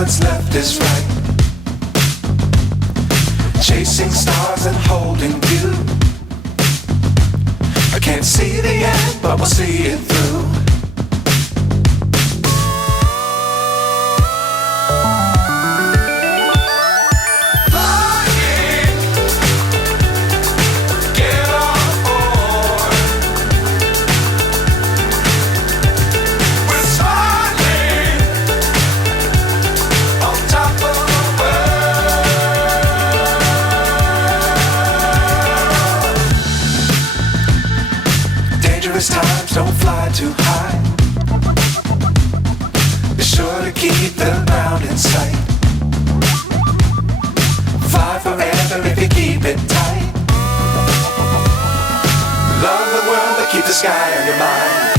what's left is right. Chasing stars and holding you. I can't see the end, but we'll see it through. Times don't fly too high. Be sure to keep the ground in sight. Fly forever if you keep it tight. Love the world but keep the sky on your mind.